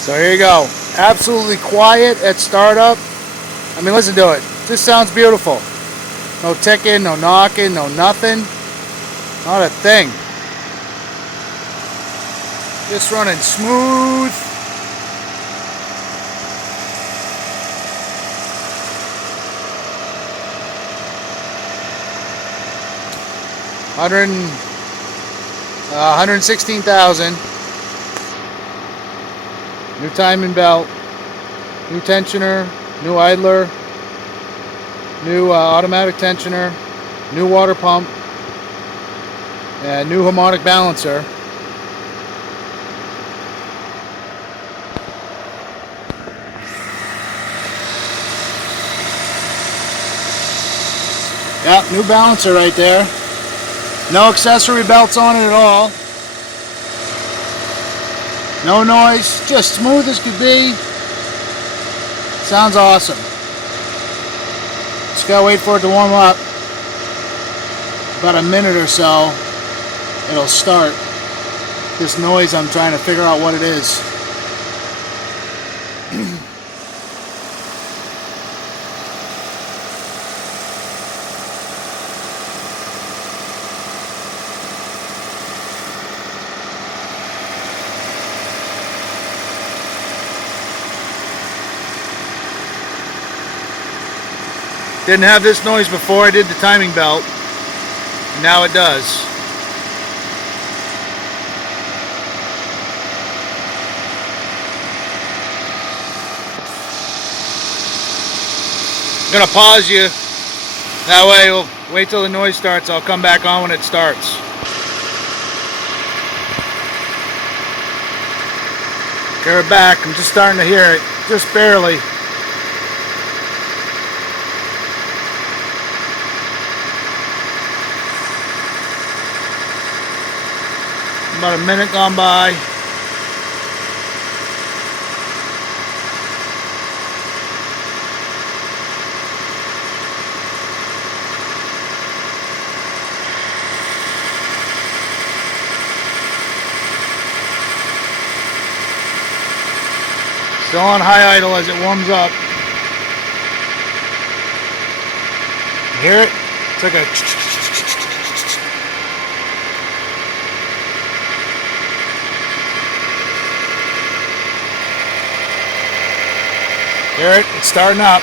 So here you go. Absolutely quiet at startup. I mean, listen to it. This sounds beautiful. No ticking, no knocking, no nothing. Not a thing. Just running smooth. $116,000. New timing belt. New tensioner. New idler. New automatic tensioner. New water pump. And new harmonic balancer. Yep, new balancer right there. No accessory belts on it at all. No noise, just smooth as could be. Sounds awesome. Just gotta wait for it to warm up. About a minute or so, it'll start. This noise, I'm trying to figure out what it is. Didn't have this noise before I did the timing belt. Now it does. I'm gonna pause you. That way we'll wait till the noise starts. I'll come back on when it starts. Get her back. I'm just starting to hear it. Just barely. About a minute gone by. Still on high idle as it warms up. You hear it? It's like a... Hear it? It's starting up.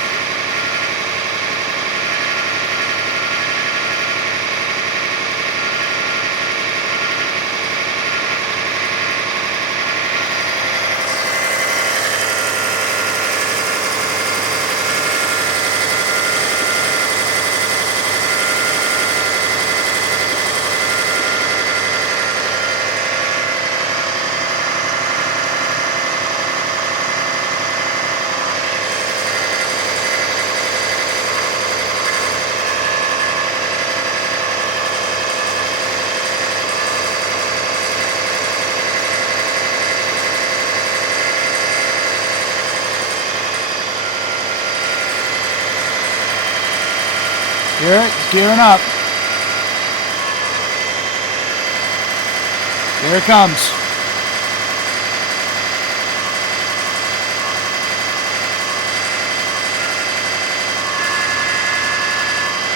Hear it? It's gearing up. Here it comes.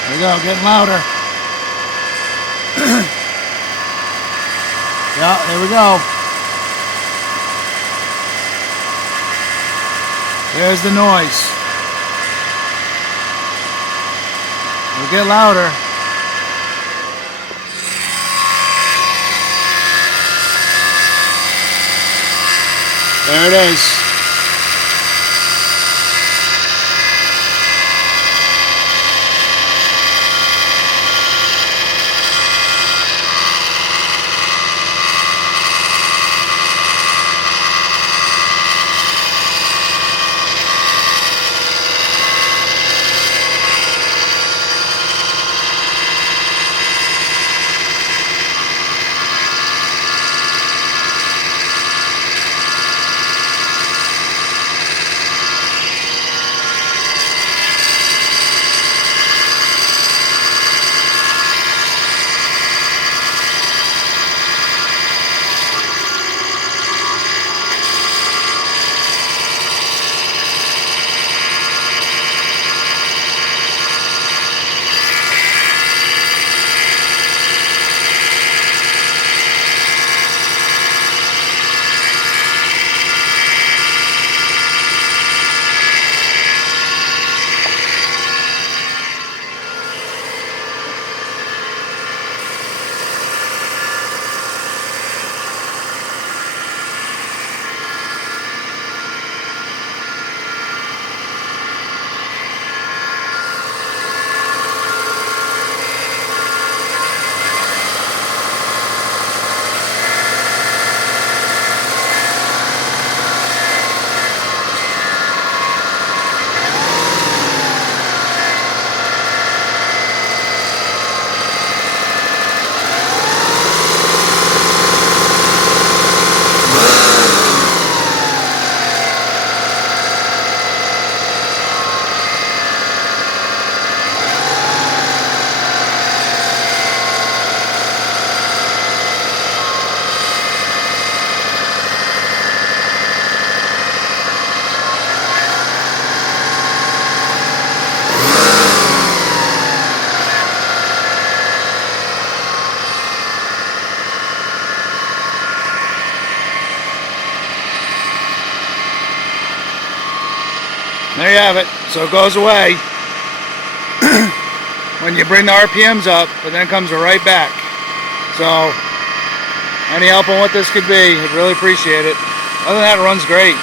There we go, getting louder. Yeah, there we go. There's the noise. It'll get louder. There it is. There you have it. So it goes away when you bring the RPMs up, but then it comes right back. So any help on what this could be, I'd really appreciate it. Other than that, it runs great.